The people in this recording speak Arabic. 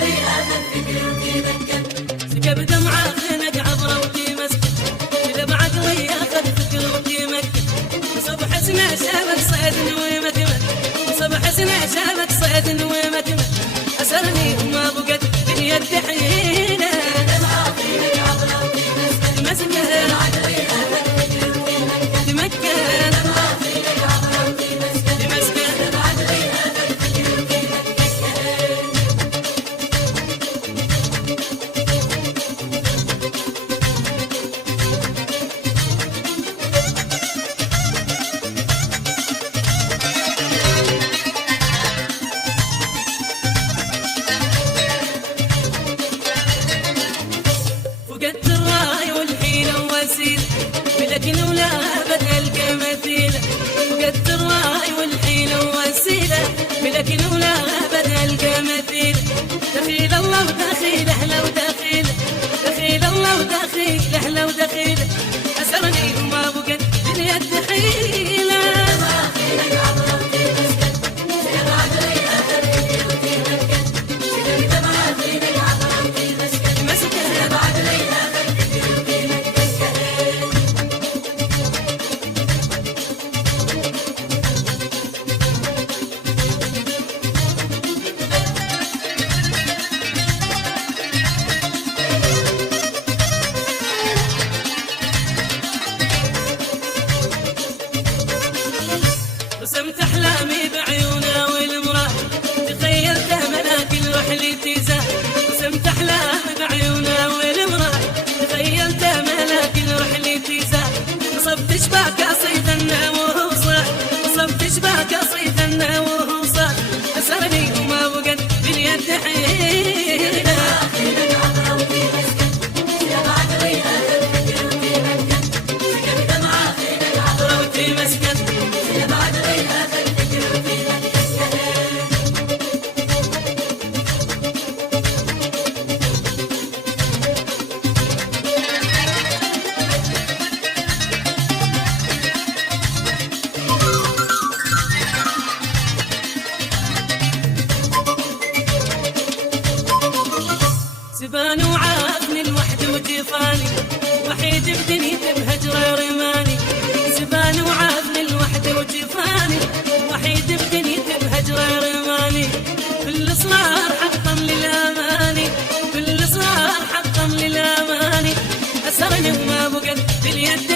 لي هذا الفكر وتمكن. سكب دمعة خنق عبره وتمسكن، إذا بعقلي ياخذ فكر وتمكن. صبح سنة شابك صيد ومكمل، صبح سنة شابك صيد ومكمل. أسرني وما بقت باليد حيلة، دمعة خنق عبره وتمسكن. تمسكن بعد لي هذا الفكر وتمكن. تمكن دمعة خنق عبره وتمسكن. تمسكن. بعد لي هذا الفكر وتمكن. فقدت الراي والحيلة ووسيلة، ولكن ولا أبدا ألقى مثيلة. فقدت الراي والحيلة ووسيلة، ولكن ولا أبدا ألقى مثيلة. دخيل الله ودخيل أهله ودخيل، دخيل الله ودخيل أهله ودخيل. أسرني وما بقت باليد حيلة، دمعة خنق عبره وتمسكن. بعد لي هذا الفكر وتمكن. دمعة خنق عبره وتمسكن. تمسكن بعد لي هذا الفكر وتمكن. رسمت أحلامي بعيونها والمراه، تخيلتها ملاك الوحل تزاه. رسمت أحلامي بعيونها والمراه، تخيلتها ملاك الوحل تزاه. نصبت شباك صيدنا وهو صاح، نصبت شباك صيدنا وهو صاح. أسرني وما بقت باليد حيلة، خنق عبره وتمسكن. بعد لي هذا الفكر وتمكن. دمعة خنق عبره وتمسكن بعد لي هذا الفكر وتمكن. زبان وعافني الوحد وجفاني، وحيد بدنيتي بهجرة رماني. زبان وعافني الوحد وجفاني، وحيد بدنيتي بهجرة رماني. كل صغار حقا للأماني، كل صغار حقا للأماني. أسرني وما بقت باليد